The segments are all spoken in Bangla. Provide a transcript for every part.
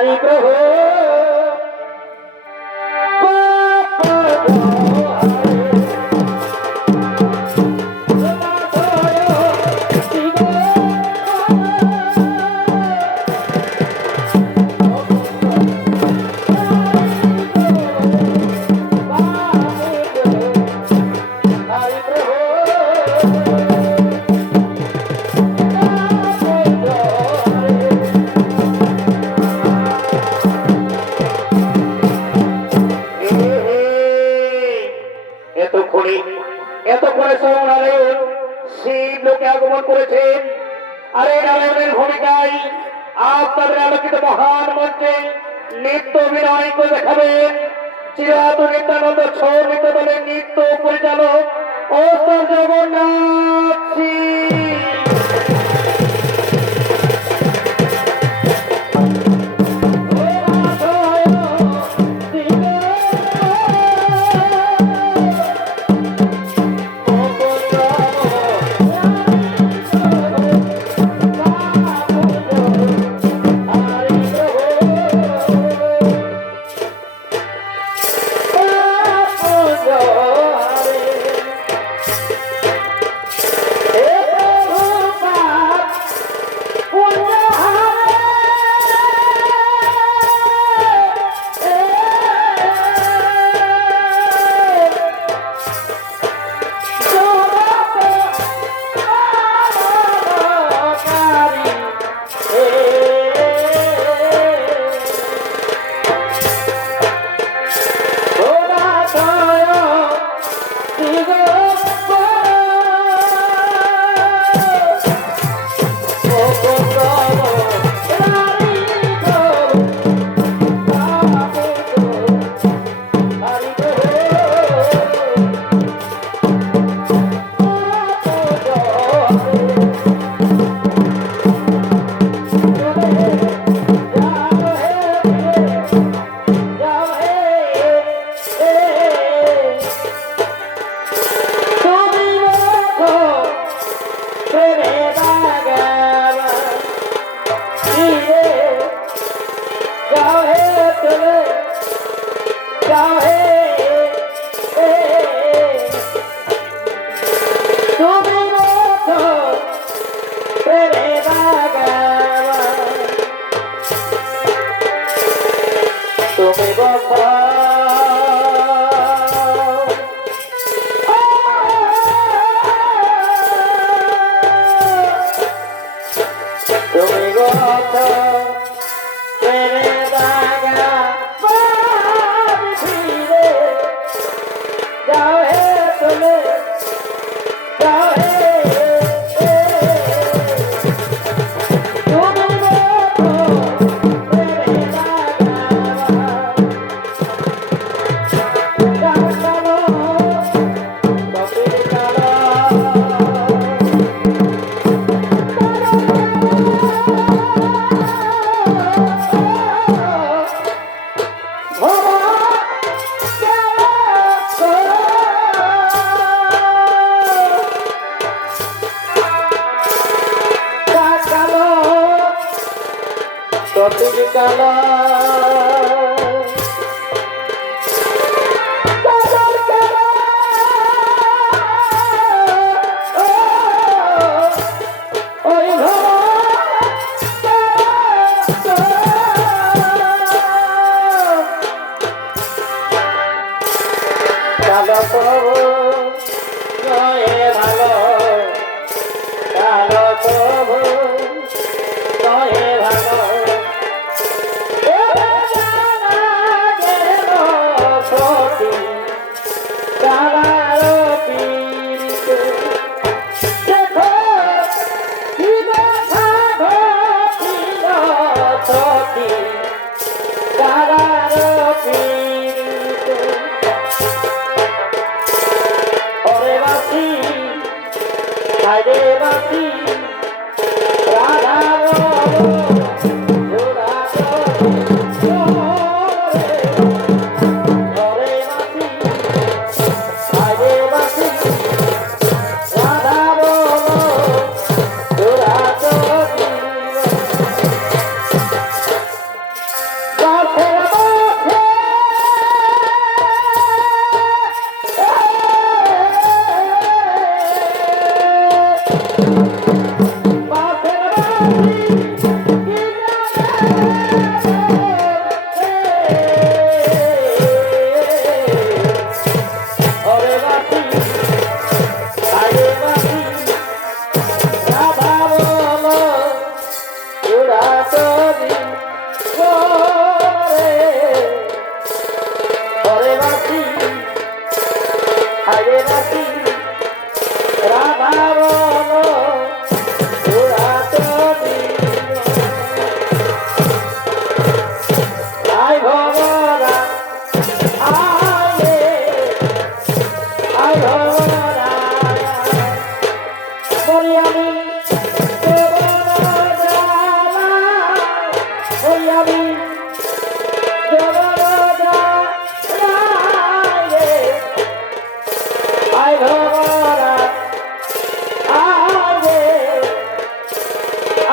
হারি প্রভু সমানে শিব লোকে আগমন করেছেন। আর নারায়ণের ভূমিকায় আপনাদের আলোকিত মহান মঞ্চে নৃত্য অভিনয় করে দেখাবেন চিরাত নিত্যানন্দ ছৌ নৃত্য দলের নৃত্য পরিচালক ও জগন্নাথ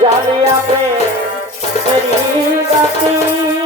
जालिया पे मेरी गति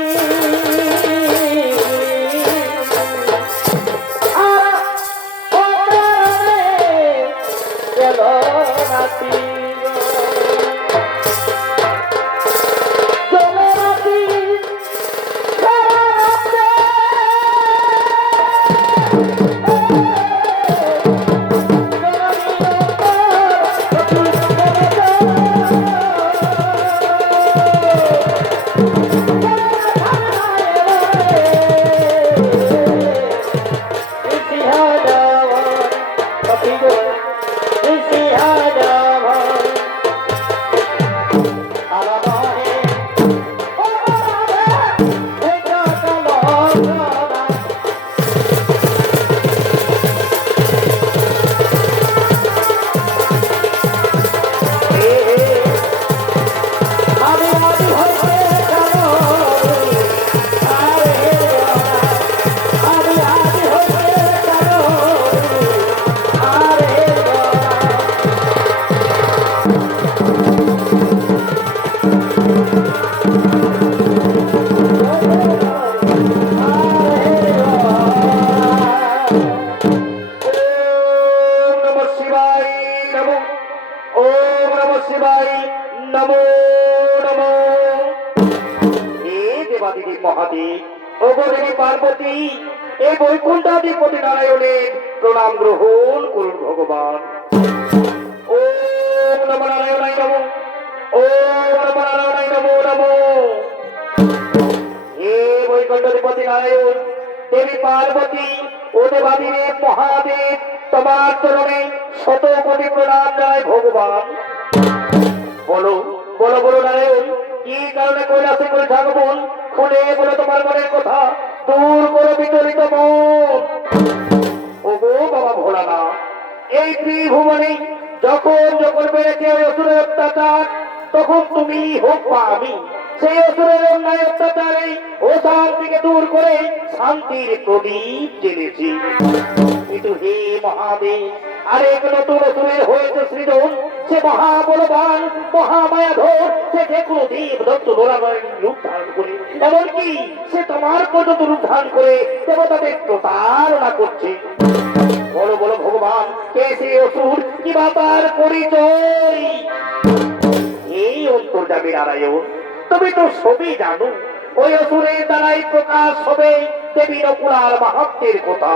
ও দেবী পার্বতী এই বৈকুণ্ঠাধিপতি নারায়ণের প্রণাম গ্রহণ করুন ভগবান। ওম নমঃ নমো। ওম নমঃ নমো নমো। হে বৈকুণ্ঠাধিপতি নারায়ণ, দেবী পার্বতী, ও দেবাদিদেব, মহাদেব, তোমার চরণে শত কোটি প্রণাম জানাই ভগবান। বলো বলো বলো নারায়ণ। কারণে কৈলাসে করে থাকবন খুলে বলো তোমার মনের কথা, দূর করো বিচলিত মন। ও গো বাবা ভোলানা এই ত্রিভুবনে যখন যখন বেড়েছে অসুরের অত্যাচার, তখন তুমি হোক বা আমি, সেই অসুরের অন্যায় অত্যাচারে ও শান্তিকে দূর করে শান্তির প্রদীপ জেনেছি কিন্তু হে মহাদেব, আরেক নতুন অসুরের হয়েছে সৃজন সে মহাবলবান মহামায়াধর সে যে কোনো দেব দত্ত দোলাবাড়ি রূপ ধারণ করে, এমনকি সে তোমার পর্যন্ত রূপ ধারণ করে দেবতাদের প্রতারণা করছে। বলো বলো ভগবান, কে সে অসুর? কিবা তার পরিচয়? এই অন্তর্জামী নারায়ণ তুমি তো সবই জানো, ওই অসুরের দ্বারাই প্রকাশ হবে দেবী নকুলার মাহাত্মের কথা।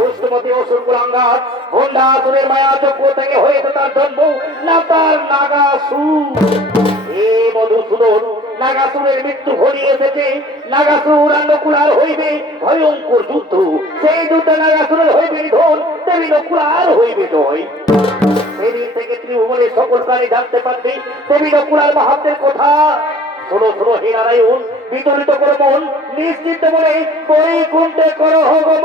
দুষ্টমতি অসুর কুলাঙ্গার ভণ্ডা আসুরের মায়া চক্র থেকে হয়েছে তার জন্ম। না তার নাগাসু এ মধুসূদন, নাগাসুরের মৃত্যু ঘনিয়ে এসেছে। নাগাসুর আর নকুলার হইবে, ভয়ঙ্কর যুদ্ধ। সেই যুদ্ধে নাগাসুরের হইবে নিধন, দেবী নকুলার হইবে জয়। সেদিন থেকে ত্রিভুবনের সকল প্রাণী জানতে পারবে, দেবী নকুলার মাহাত্মের কথা। শোনো শোনো, হে নারায়ণ বিতরিত করে মন নিশ্চিত মনে বৈকুণ্ঠে কর হগম